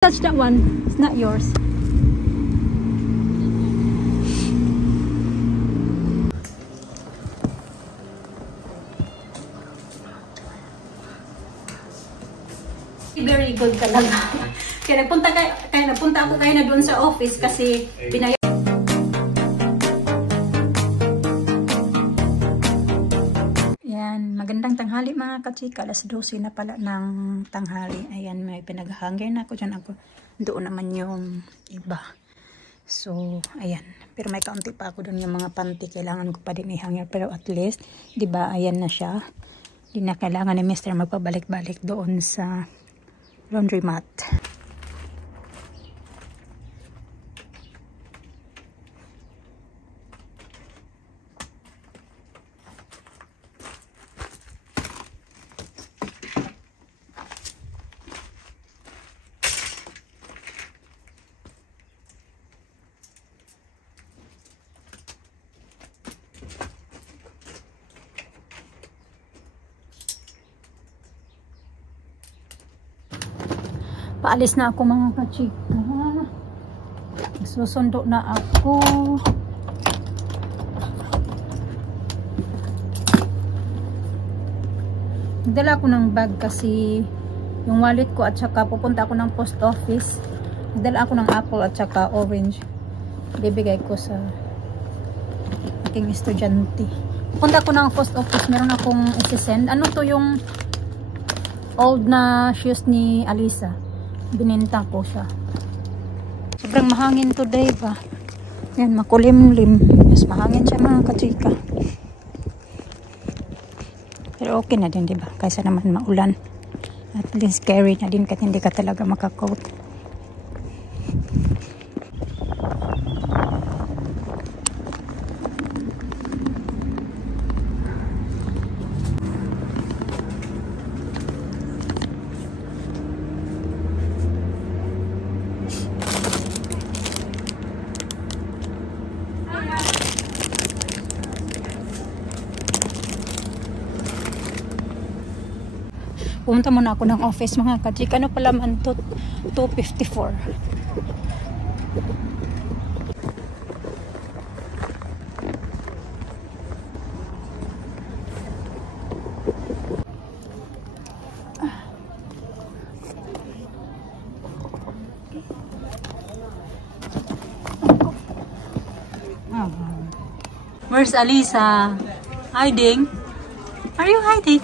Touch that one. It's not yours. Very good talaga. Kaya nagpunta ako kayo na doon sa office kasi binayad. Yan, magandang tanghali mga kachika. Alas 12 na pala ng tanghali. Ayan, may pinag-hanger na ako dyan. Doon naman yung iba. So, ayan. Pero may kaunti pa ako doon yung mga panty. Kailangan ko pa din i-hanger. Pero at least, di ba, ayan na siya. Di na kailangan ni Mr. magpabalik-balik doon sa laundromat. Paalis na ako mga kachika. Susundo na ako. Nagdala ako ng bag kasi yung wallet ko at saka pupunta ako ng post office. Nagdala ako ng apple at saka orange. Bibigay ko sa aking estudyante. Pupunta ako ng post office. Meron akong isi-send. Ano to yung old na shoes ni Alisa? Bininta ko siya. Sobrang mahangin today ba? Yan, makulimlim. Yes, mahangin siya mga kachika. Pero okay na din, diba? Kaysa naman maulan. At least scary na din kahit hindi ka talaga makakoat. Pumunta muna ako ng office mga kachika. Ano pala man to? 2:54. Where's Alisa? Hiding? Are you hiding?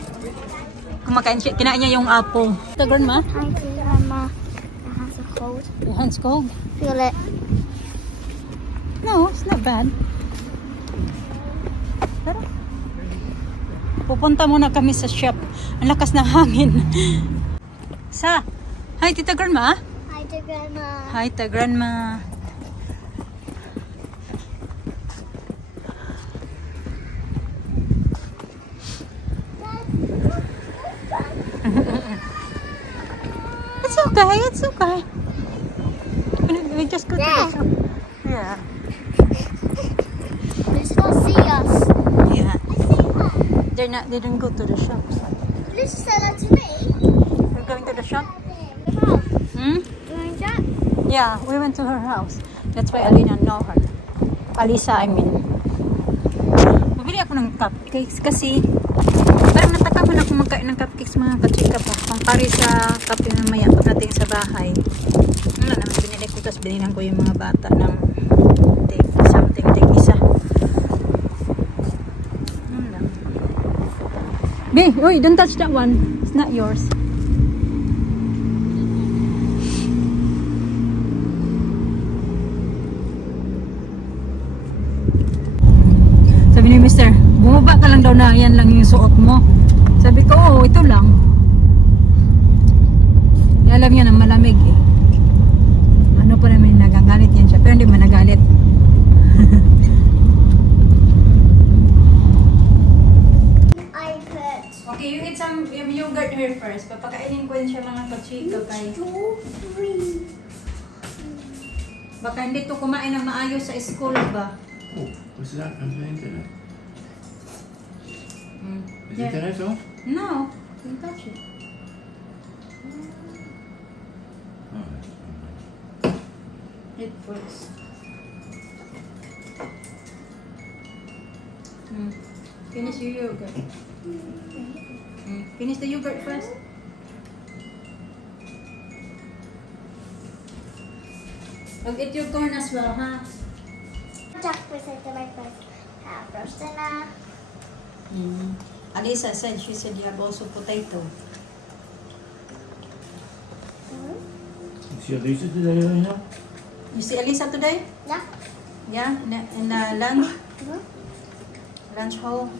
Kumakain siya. Kinain niya yung apple. The grandma? Hi, grandma. My hands are cold. Your hand's cold? Feel it. No, it's not bad. Pero, pupunta muna kami sa shop. Ang lakas ng hangin. Hi, tita grandma. Hi to grandma. Hi, tita grandma. It's okay, it's okay. We just go to the shop. Yeah. They still see us. Yeah. I see her. They didn't go to the shops. Liz said that to me. We're going to the shop? Mom, Hmm? doing that? Yeah, we went to her house. That's why Alina know her. Alisa, I mean. Bumili ako ng cupcakes kasi parang natakaman ako magkain ng cupcakes mga kachika pa. Pangpari sa kape mamaya pagdating sa bahay. Wala naman binili ko. Tapos binilang ko yung mga bata ng something take isa. Be, oy, don't touch that one. It's not yours. Sabi ni Mister, bumaba ka lang daw na yan lang yung suot mo. Sabi ko, oo, ito lang. Alam niya na malamig eh. Ano pa naman nagagalit yan siya. Pero hindi man nagalit. Okay, you eat some yogurt here first. Papakainin ko yun siya mga kachika kay. Baka hindi to kumain ng maayos sa school ba? Oh, what's that? I'm playing internet. Is Yeah. internet off? No, you touch it. Oh, Eat first. Finish your yogurt. Finish the yogurt first. Eat your corn as well, ha? Jack presented my first roast na. Alisa said, she said you have also potato. See Lisa today, Elena? You see Alisa today? Yeah. Yeah, in the lunch? Mm-hmm. Lunch hall?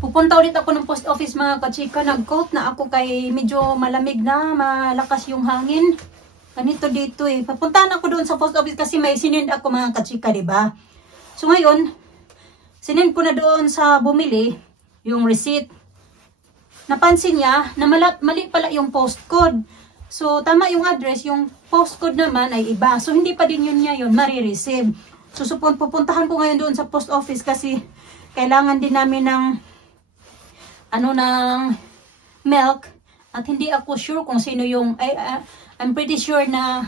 Pupunta ulit ako ng post office mga kachika. Nag-coat na ako kay medyo malamig na, malakas yung hangin. Ganito dito eh. Papuntahan ako doon sa post office kasi may sinend ako mga kachika, diba? So ngayon, sinend ko na doon sa bumili yung receipt. Napansin niya na mali pala yung postcode. So tama yung address, yung postcode naman ay iba. So hindi pa din yun niya yun, marireceive. So pupuntahan ko ngayon doon sa post office kasi kailangan din namin ng ng milk at hindi ako sure kung sino yung I'm pretty sure na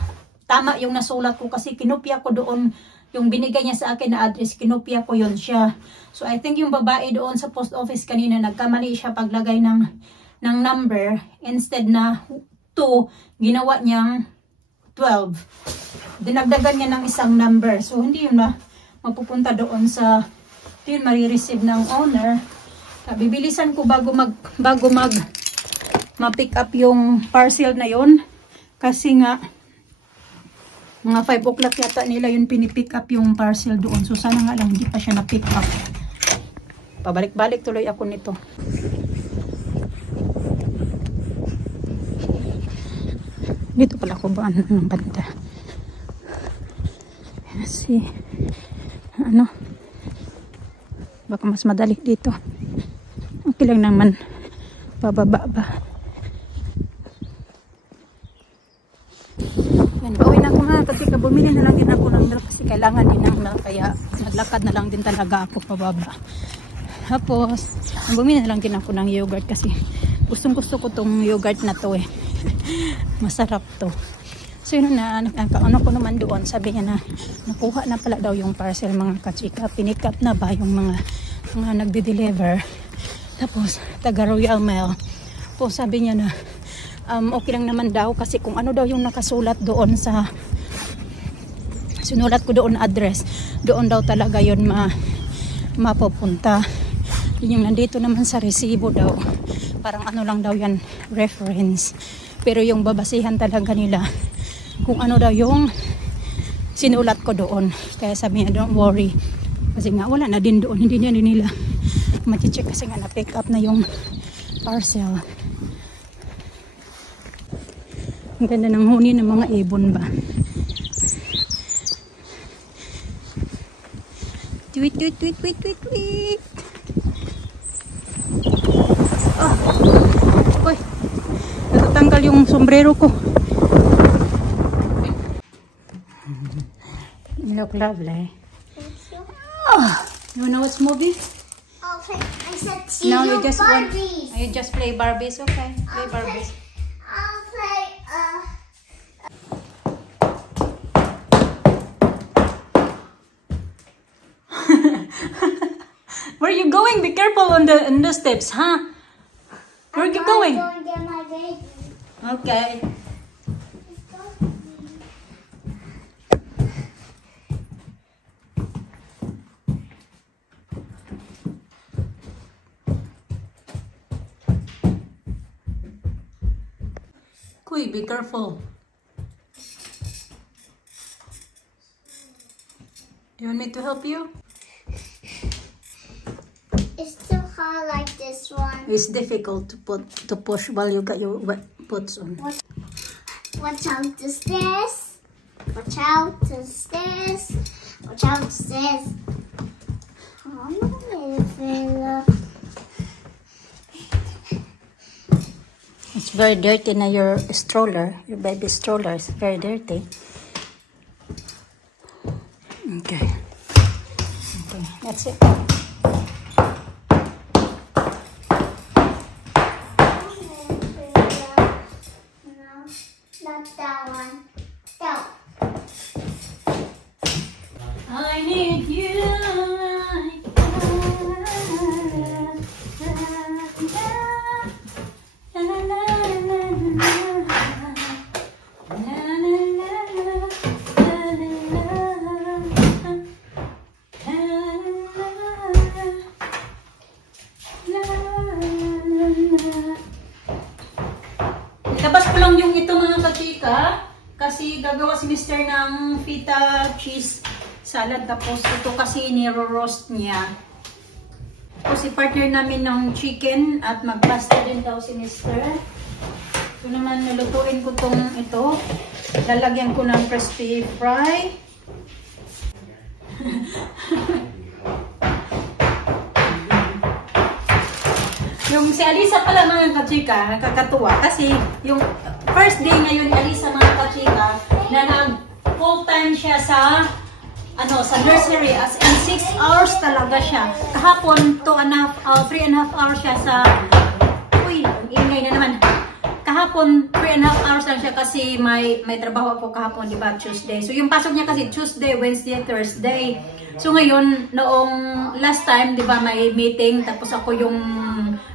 tama yung nasulat ko kasi kinopya ko doon yung binigay niya sa akin na address, kinopya ko yun siya. So I think yung babae doon sa post office kanina nagkamali siya paglagay ng number, instead na 2 ginawa niyang 12. Dinagdagan niya ng isang number. So hindi yun na mapupunta doon sa yun marireceive ng owner. Bibilisan ko bago ma-pick up yung parcel na yun. Kasi nga, mga 5 o'clock yata nila yun pinipick up yung parcel doon. So sana nga lang hindi pa siya na-pick up. Pabalik-balik tuloy ako nito. Dito pala ako ba ng banda. Kasi, baka mas madali dito. Okay lang naman. Pababa ba. Yan, pauwi na ako nga kasi bumili na lang din ako ng milk kasi kailangan din ng milk. Kaya naglakad na lang din talaga ako pababa. Tapos, bumili na lang din ako ng yogurt kasi gustong gusto ko tong yogurt na to eh. Masarap to. So yun na, ano ko naman doon, sabi niya na nakuha na pala daw yung parcel mga kachika. Pinick up na ba yung mga nagde-deliver. Tapos, taga Royal Mail. Po sabi niya na okay lang naman daw kasi kung ano daw yung nakasulat doon sa sinulat ko doon address, doon daw talaga yun mapupunta. Yun yung nandito naman sa resibo daw. Parang ano lang daw yan, reference. Pero yung babasihan talaga nila kung ano daw yung sinulat ko doon. Kaya sabi niya, don't worry. Kasi nga wala na din doon. Hindi nila mati-check kasi nga na-pick up na yung parcel. Ang ganda ng huni ng mga ibon ba. Tweet, tweet, tweet, tweet, tweet, tweet. Oh. Uy. Natatanggal yung sombrero ko. You look lovely. Oh. You know what's movie? Okay, I said No, you you just Barbies. You just play Barbies, okay? Play Barbies. I'll play Where are you going? Be careful on the steps, huh? Where are you going? I'm going to get my baby. Okay. Kuy, be careful. Do you want me to help you? It's too hard like this one. It's difficult to push while you got your wet boots on. Watch out the stairs. Watch out to the stairs. Watch out to the stairs. Oh, little fella. It's very dirty na your stroller. Your baby stroller is very dirty. Okay. Okay, that's it. No, not that one. That one. I need you. Labas ko lang yung ito mga kachika kasi gagawa si Mr. ng feta cheese salad, tapos ito kasi niro-roast niya. Tapos i-partner namin ng chicken at mag-pasta din daw si Mr. Ito naman nalutuin ko tong ito. Lalagyan ko ng crispy fry. Yung si Alisa pala mga kachika, nakakatuwa kasi yung first day ngayon ni Alisa mga kachika na nag-full-time siya sa sa nursery, as in 6 hours talaga siya. Kahapon 3.5 hours siya sa ingay na naman. Kahapon 3.5 hours lang siya kasi may trabaho ako kahapon, di ba, Tuesday. So yung pasok niya kasi Tuesday, Wednesday, Thursday. So ngayon, noong last time, di ba, may meeting, tapos ako yung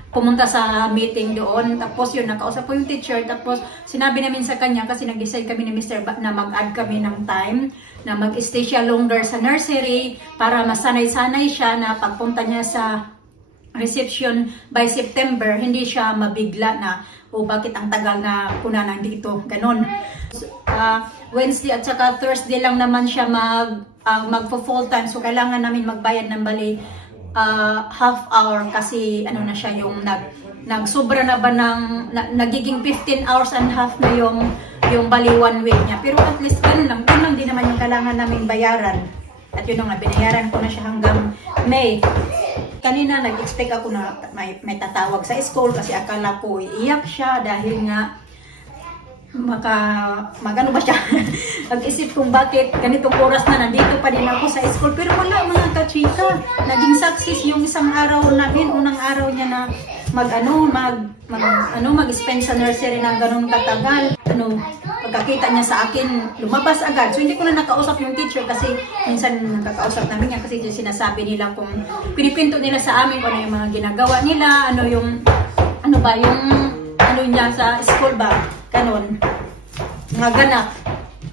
pumunta sa meeting doon. Tapos yun, nakausap ko yung teacher. Tapos sinabi namin sa kanya, kasi nag-decide kami ni Mr. na mag-add kami ng time, na mag-stay siya longer sa nursery para masanay-sanay siya na pagpunta niya sa reception by September, hindi siya mabigla na, bakit ang tagal na puna nandito, ganon. Wednesday at saka Thursday lang naman siya mag-full time, so kailangan namin magbayad ng bali half hour kasi na siya yung nagsobra na ba ng nagiging 15 hours and half na yung bali 1 week niya. Pero at least ganun lang din naman yung kailangan naming bayaran. At yun nga, binayaran ko na siya hanggang May. Kanina nag-expect ako na may tatawag sa school kasi akala ko iiyak siya dahil nga magano ba siya. Nag-isip kung bakit ganitong oras na nandito pa din ako sa school, pero wala mga kachika, naging success yung isang araw namin, unang araw niya na mag-spend sa nursery ng ganun katagal. Pagkakita niya sa akin, lumabas agad. So hindi ko na nakausap yung teacher kasi minsan nakakausap namin niya kasi sinasabi nila kung pinipinto nila sa amin kung ano yung mga ginagawa nila, yung niya sa school ba, ganun, mga ganap.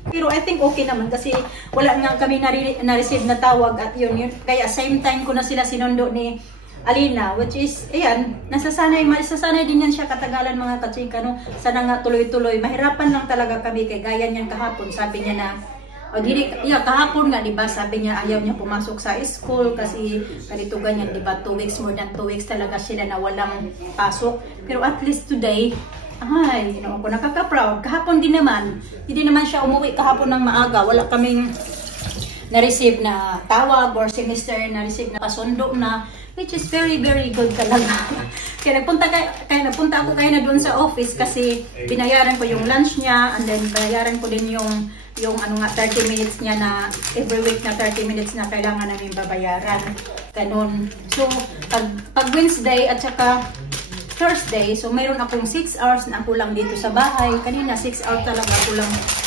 Pero I think okay naman kasi wala nga kami na-receive na tawag at yun. Kaya same time ko na sila sinundo ni Alina, which is, ayan, nasasanay din yan siya katagalan mga kachika, no? Sana nga tuloy-tuloy. Mahirapan lang talaga kami kay gaya niyan kahapon. Sabi niya na, kahapon nga, diba, sabi niya ayaw niya pumasok sa school kasi ganito ganyan, diba, 2 weeks, more than 2 weeks talaga sila na walang pasok. Pero at least today, ako nakaka-proud. Kahapon din naman, hindi naman siya umuwi kahapon ng maaga. Wala kaming na-receive na tawag or semester na-receive na pasundo na, which is very, very good talaga. Kaya nagpunta ako na doon sa office kasi binayaran ko yung lunch niya and then binayaran ko din yung 30 minutes niya na every week na 30 minutes na kailangan namin babayaran. Ganun. So, pag Wednesday at saka Thursday, so mayroon akong 6 hours na ako lang dito sa bahay. Kanina 6 hours talaga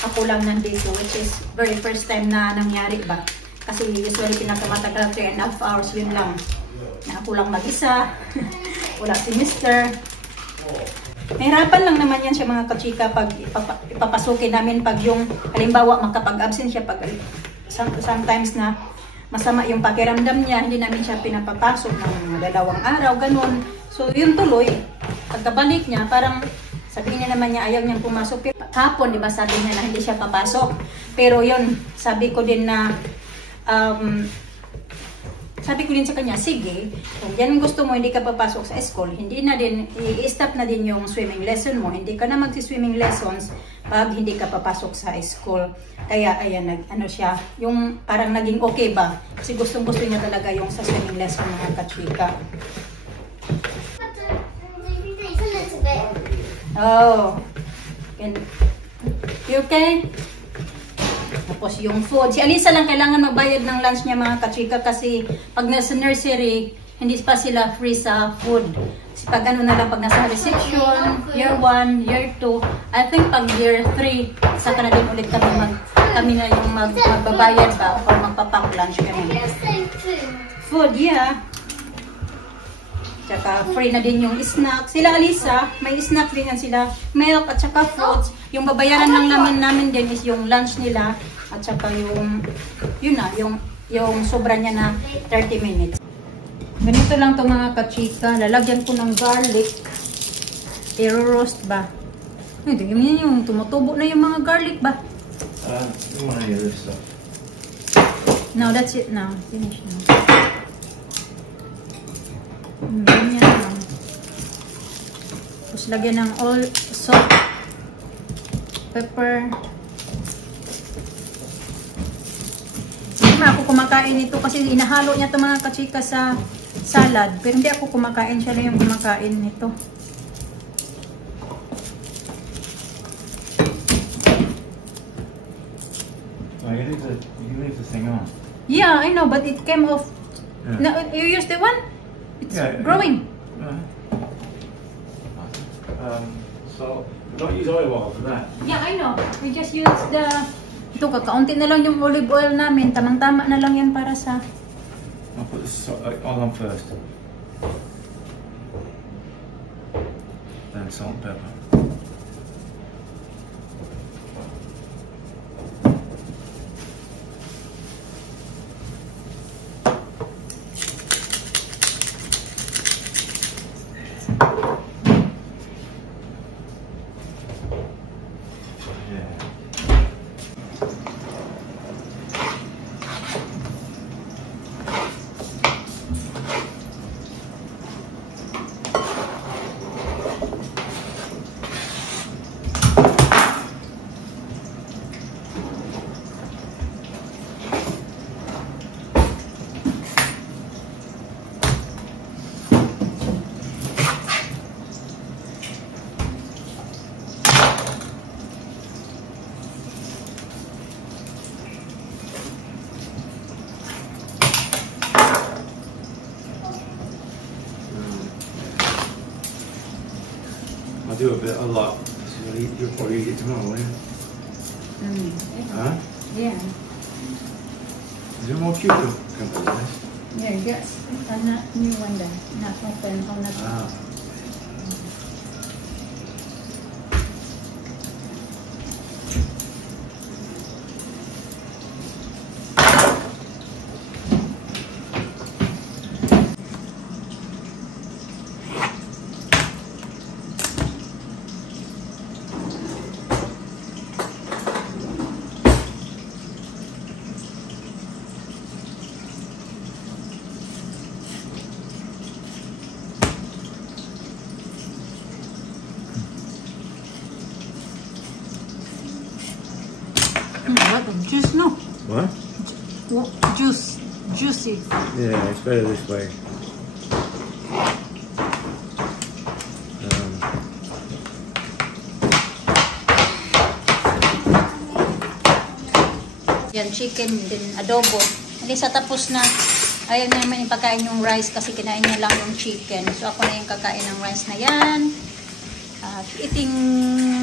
ako lang nandito, which is very first time na nangyari ba. Kasi usually pinakamatagal 3.5 hours yun lang. Na ako lang mag-isa. Wala si Mr. Mahirapan lang naman yan siya mga kachika pag ipapasukin namin pag yung halimbawa makapag-absent siya pag sometimes na masama yung pakiramdam niya, hindi namin siya pinapapasok ng 2 araw, ganun. So yun tuloy, pagkabalik niya parang sabi niya naman niya ayaw niyang pumasok. Hapon, di ba, sabi niya na hindi siya papasok. Pero yun, sabi ko din na sabi ko din sa kanya, sige, kung yan gusto mo, hindi ka papasok sa school, hindi na din, i-stop na din yung swimming lesson mo. Hindi ka na magsi-swimming lessons pag hindi ka papasok sa school. Kaya, ayan, ano siya, yung parang naging okay ba? Kasi gustong-gusto niya talaga yung sa swimming lesson, mga kachika. It's a little bit. Oh. You okay? Tapos yung food. Si Alisa lang kailangan magbayad ng lunch niya, mga kachika, kasi pag nasa nursery, hindi pa sila free sa food. Kasi pag ano na lang, pag nasa reception, year 1, year 2, I think pag year 3, saka na din ulit kami na yung magbabayad ba or magpapack lunch kami. Yes, same food. Food, yeah. Tsaka free na din yung snack. Sila Alisa, may snack din yan sila. Milk at saka fruits. Yung babayaran lang namin din is yung lunch nila. At saka yung, yun na, yung sobra niya na 30 minutes. Ganito lang to mga kachika. Lalagyan ko ng garlic. I-roast ba? Hindi, yung tumutubo na yung mga garlic ba? You want to hear this stuff? No, that's it now. Finish now. Ganyan lang. Tapos lagyan ng all salt, pepper. Hindi na ako kumakain nito kasi inahalo niya ito mga kachika sa salad. Pero hindi ako kumakain, siya lang yung kumakain nito. Oh, you leave the thing on. Yeah, I know, but it came off. Yeah. No, you use the one? It's Yeah, growing. So, don't use olive oil for that. Yeah, I know. We just use the... Ito, kakaunti na lang yung olive oil namin. Tamang-tama na lang yan para sa... I'll put this oil on first. Then salt and pepper. I'll do a lot. So you'll probably eat it tomorrow, won't you? Huh? Yeah. Is there more cucumber in this? Yeah, yes. Not new one then. Not open. Or not. Ah. What? Juice, no? What? Juice. Juicy. Yeah, it's better this way. Yan, chicken din, adobo. Hindi sa tapos na, ayaw niya naman ipakain yung rice kasi kinain niya lang yung chicken. So ako na yung kakain ng rice na yan. Eating,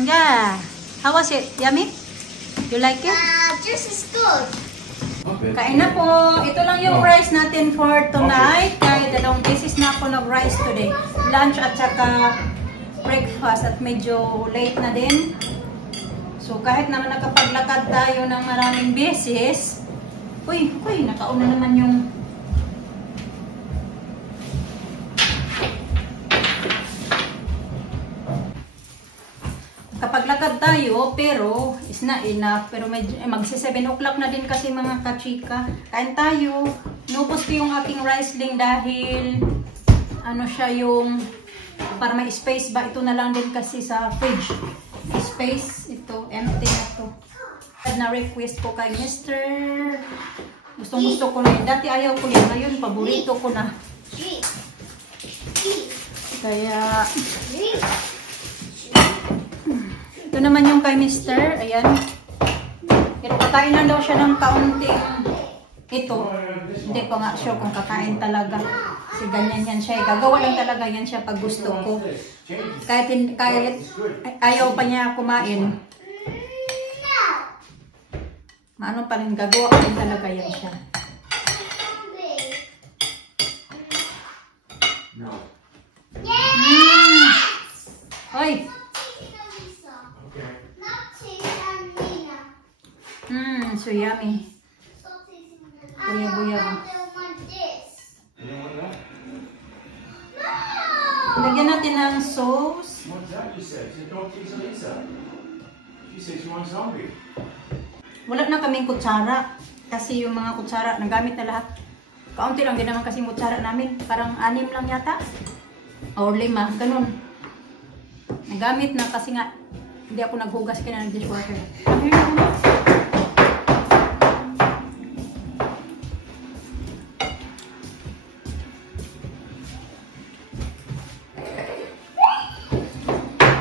yeah. How was it? Yummy? You like it? This is good. Okay. Kain na po. Ito lang yung rice natin for tonight. Kaya dalawang pieces na ako nag-rice today. Lunch at saka breakfast. At medyo late na din. So kahit naman nakapaglakad tayo ng maraming beses. Uy, nakauna naman yung... Kapaglakad tayo, pero is not enough. Pero magsi 7 o'clock na din kasi mga kachika. Kain tayo. Nupos ko yung aking Riesling dahil ano siya yung para may space ba. Ito na lang din kasi sa fridge. Space. Ito. Empty na to. Na request ko kay Mr. Gustong gusto ko na yun. Dati ayaw ko yun. Ngayon paborito ko na. Kaya ito naman yung kay Mr. Ayan. Pero kakain lang daw siya ng kaunting ito. Hindi pa nga sure kung kakain talaga. Kasi ganyan yan siya. Gagawa lang talaga yan siya pag gusto ko. Kahit ayaw pa niya kumain. Maano pa rin, gagawa pa rin talaga yan siya. Hoy! So yummy. Buya-buya. Lagyan natin ng sauce. Wala na kaming kutsara. Kasi yung mga kutsara, nagamit na lahat. Kaunti lang din naman kasi kutsara namin. Parang 6 lang yata. Or 5. Ganun. Nagamit na kasi nga hindi ako naghugas kaya ng dishwasher.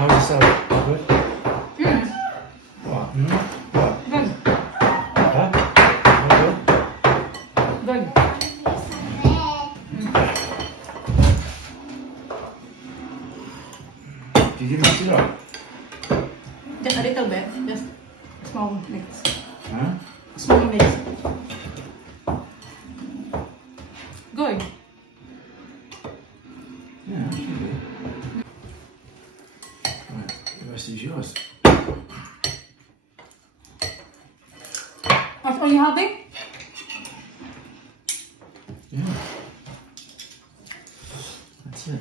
How do you sell it? Good? What? What? Good. Huh? Good? Good. Did you mix it up? Just a little bit. Just a small mix. Huh? Small mix. Good. Yeah, actually good. Right, the rest is yours. That's all you have, babe? Yeah. That's it.